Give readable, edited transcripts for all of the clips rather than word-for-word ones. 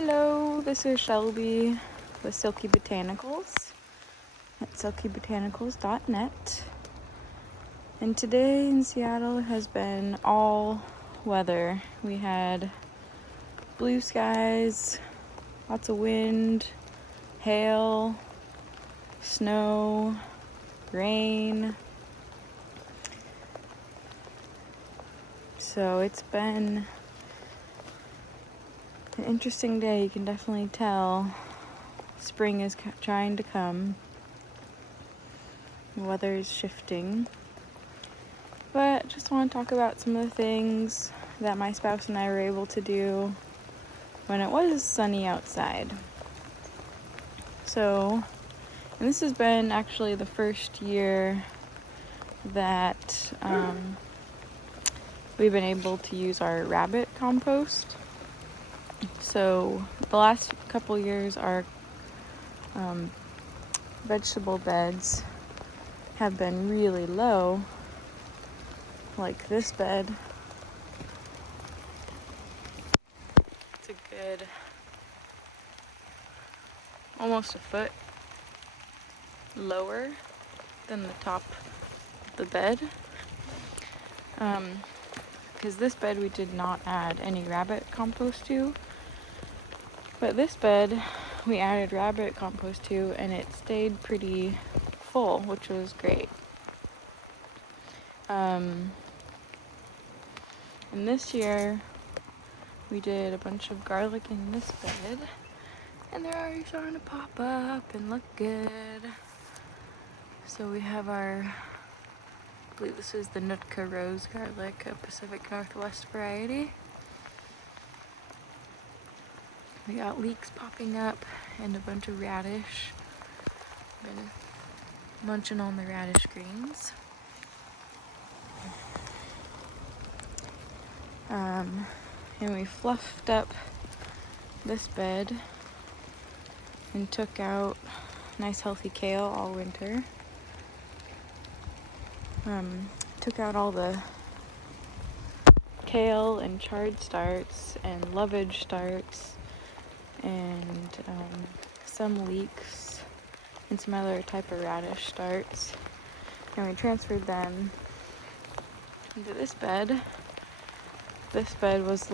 Hello, this is Shelby with Silky Botanicals at silkybotanicals.net. And today in Seattle has been all weather. We had blue skies, lots of wind, hail, snow, rain. So it's been an interesting day. You can definitely tell spring is trying to come. The weather is shifting. But just want to talk about some of the things that my spouse and I were able to do when it was sunny outside. So, and this has been actually the first year that we've been able to use our rabbit compost. So the last couple years our vegetable beds have been really low, like this bed. It's a good almost a foot lower than the top of the bed, because this bed we did not add any rabbit compost to, but this bed we added rabbit compost to and it stayed pretty full, which was great. And this year we did a bunch of garlic in this bed, and they're already starting to pop up and look good. So we have our, I believe this is the Nootka Rose garlic, a Pacific Northwest variety. We got leeks popping up and a bunch of radish. Been munching on the radish greens. And we fluffed up this bed and took out nice healthy kale all winter. Took out all the kale and chard starts and lovage starts and some leeks and some other type of radish starts, and we transferred them into this bed. This bed was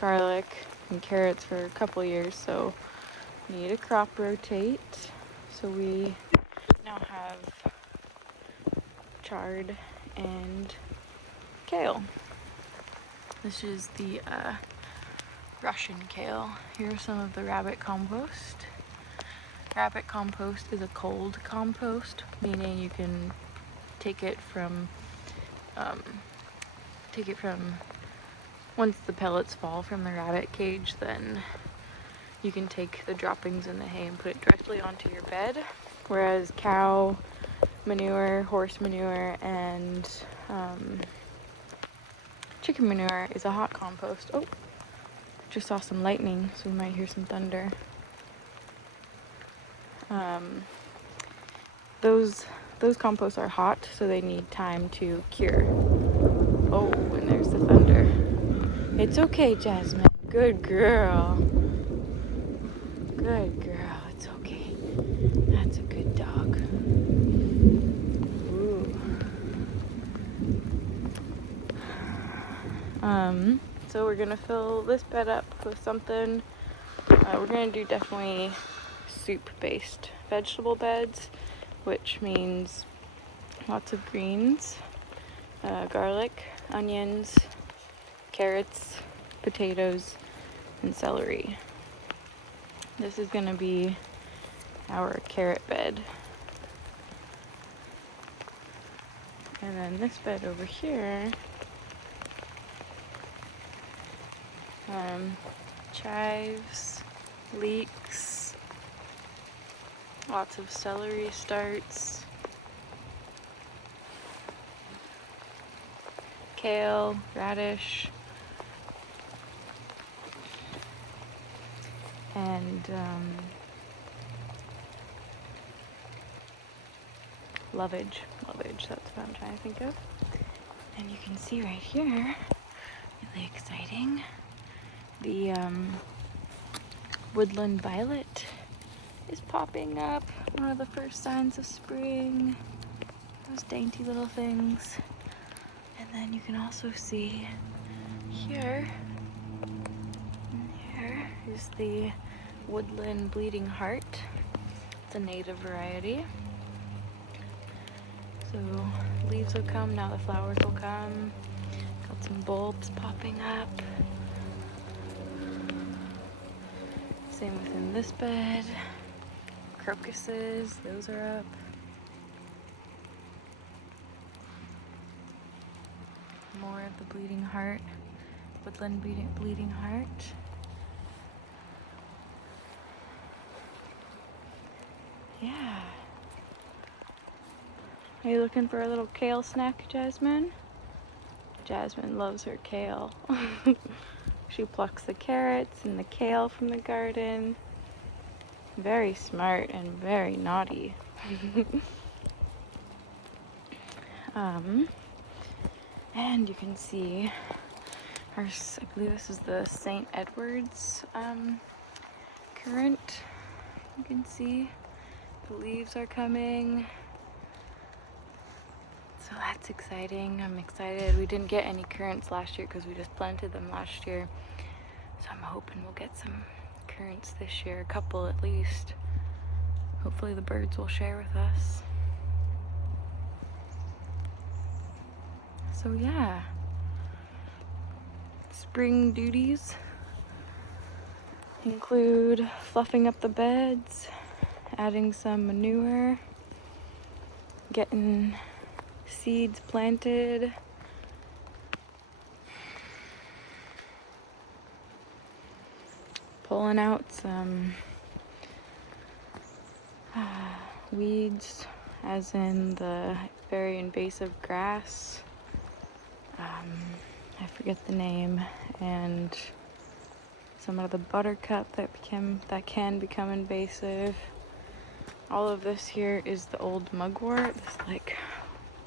garlic and carrots for a couple years, so we need a crop rotate. So we now have chard and kale. This is the Russian kale. Here's some of the rabbit compost. Rabbit compost is a cold compost, meaning you can take it from once the pellets fall from the rabbit cage, then you can take the droppings in the hay and put it directly onto your bed. Whereas cow manure, horse manure, and chicken manure is a hot compost. Oh, just saw some lightning, so we might hear some thunder. Those composts are hot, so they need time to cure. Oh, and there's the thunder. It's okay, Jasmine. Good girl. Good girl. It's okay. That's a good dog. Ooh. So we're gonna fill this bed up with something. We're gonna do definitely soup-based vegetable beds, which means lots of greens, garlic, onions, carrots, potatoes, and celery. This is gonna be our carrot bed. And then this bed over here, chives, leeks, lots of celery starts, kale, radish, and lovage, that's what I'm trying to think of. And you can see right here, really exciting, the woodland violet is popping up. One of the first signs of spring. Those dainty little things. And then you can also see here is the woodland bleeding heart. It's a native variety. So leaves will come, now the flowers will come. Got some bulbs popping up. Same within this bed. Crocuses, those are up. More of the bleeding heart, woodland bleeding heart. Yeah. Are you looking for a little kale snack, Jasmine? Jasmine loves her kale. She plucks the carrots and the kale from the garden. Very smart and very naughty. And you can see I believe this is the St. Edward's currant. You can see the leaves are coming. So that's exciting. I'm excited. We didn't get any currants last year because we just planted them last year. So I'm hoping we'll get some currants this year, a couple at least. Hopefully the birds will share with us. So yeah, spring duties include fluffing up the beds, adding some manure, getting seeds planted, pulling out some weeds, as in the very invasive grass. I forget the name, and some of the buttercup that can become invasive. All of this here is the old mugwort. This like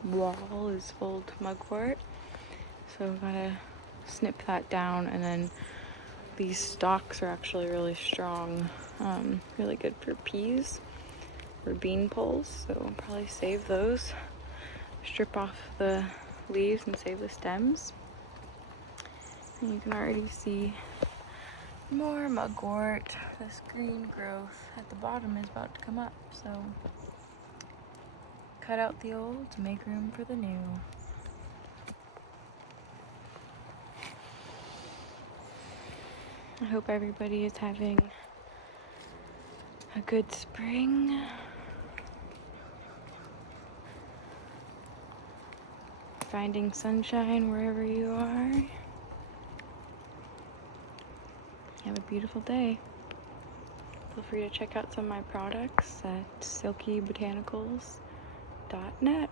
wall is old mugwort. So we've got to snip that down, and then these stalks are actually really strong, really good for peas or bean poles. So I'll probably save those, strip off the leaves and save the stems. And you can already see more mugwort. This green growth at the bottom is about to come up, so cut out the old to make room for the new. I hope everybody is having a good spring. Finding sunshine wherever you are. Have a beautiful day. Feel free to check out some of my products at silkybotanicals.net.